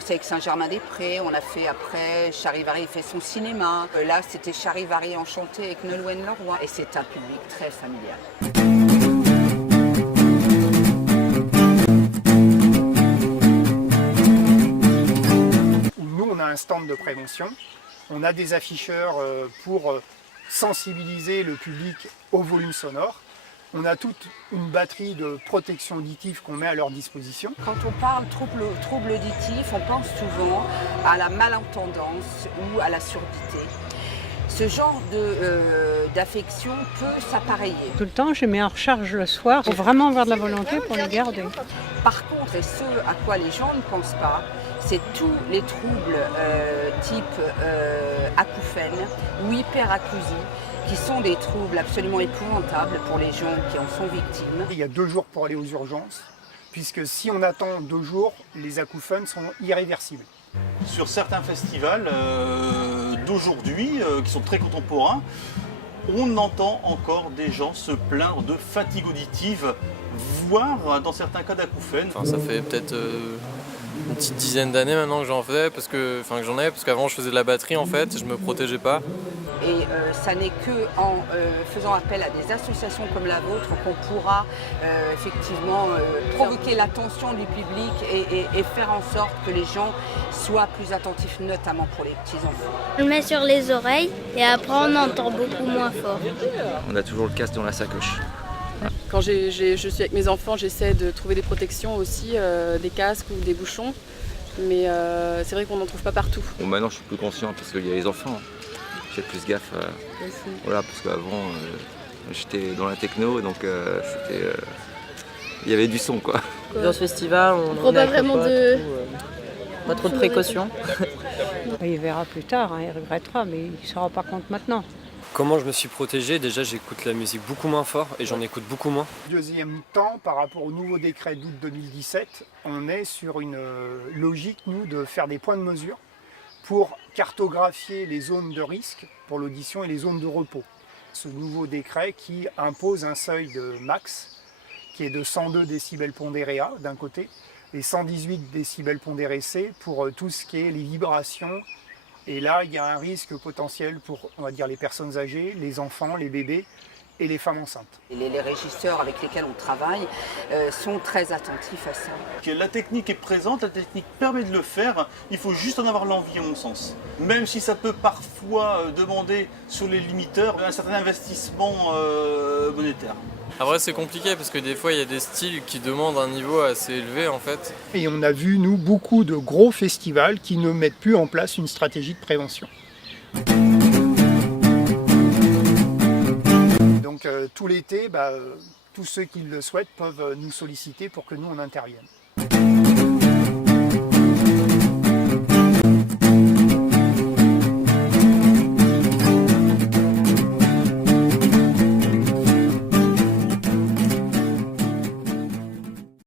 commencé avec Saint-Germain-des-Prés, on a fait après, Charivari fait son cinéma. Là, c'était Charivari Enchanté avec Nolwenn Leroy. Et c'est un public très familial. Nous, on a un stand de prévention. On a des afficheurs pour sensibiliser le public au volume sonore. On a toute une batterie de protection auditive qu'on met à leur disposition. Quand on parle trouble auditif, on pense souvent à la malentendance ou à la surdité. Ce genre d'affection peut s'appareiller. Tout le temps, je mets en recharge le soir. Il faut vraiment avoir de la volonté pour les garder. Par contre, et ce à quoi les gens ne pensent pas, c'est tous les troubles type acouphène ou hyperacousie, qui sont des troubles absolument épouvantables pour les gens qui en sont victimes. Il y a 2 jours pour aller aux urgences, puisque si on attend 2 jours, les acouphènes sont irréversibles. Sur certains festivals d'aujourd'hui, qui sont très contemporains, on entend encore des gens se plaindre de fatigue auditive, voire dans certains cas d'acouphènes. Enfin, ça fait peut-être une petite dizaine d'années maintenant que j'en fais, parce qu'avant je faisais de la batterie en fait, je me protégeais pas. Et ça n'est qu'en faisant appel à des associations comme la vôtre qu'on pourra effectivement provoquer l'attention du public et faire en sorte que les gens soient plus attentifs, notamment pour les petits-enfants. On le met sur les oreilles et après on entend beaucoup moins fort. On a toujours le casque dans la sacoche. Quand je suis avec mes enfants, j'essaie de trouver des protections aussi, des casques ou des bouchons. Mais c'est vrai qu'on n'en trouve pas partout. Bon, maintenant je suis plus conscient parce qu'il y a les enfants. J'ai plus gaffe. Voilà, parce qu'avant j'étais dans la techno, donc il y avait du son quoi. Dans ce festival, on prend pas vraiment pas trop de précautions. Il verra plus tard, il regrettera, mais il ne se rend pas compte maintenant. Comment je me suis protégé? Déjà j'écoute la musique beaucoup moins fort et j'en écoute beaucoup moins. Deuxième temps, par rapport au nouveau décret d'août 2017, on est sur une logique, nous, de faire des points de mesure pour cartographier les zones de risque pour l'audition et les zones de repos. Ce nouveau décret qui impose un seuil de max qui est de 102 décibels pondérés A d'un côté et 118 décibels pondérés C pour tout ce qui est les vibrations. Et là, il y a un risque potentiel pour, on va dire, les personnes âgées, les enfants, les bébés et les femmes enceintes. Les régisseurs avec lesquels on travaille sont très attentifs à ça. La technique est présente, la technique permet de le faire, il faut juste en avoir l'envie à mon sens. Même si ça peut parfois demander sur les limiteurs un certain investissement monétaire. Après c'est compliqué parce que des fois il y a des styles qui demandent un niveau assez élevé en fait. Et on a vu, nous, beaucoup de gros festivals qui ne mettent plus en place une stratégie de prévention. Donc tout l'été, tous ceux qui le souhaitent peuvent nous solliciter pour que nous on intervienne.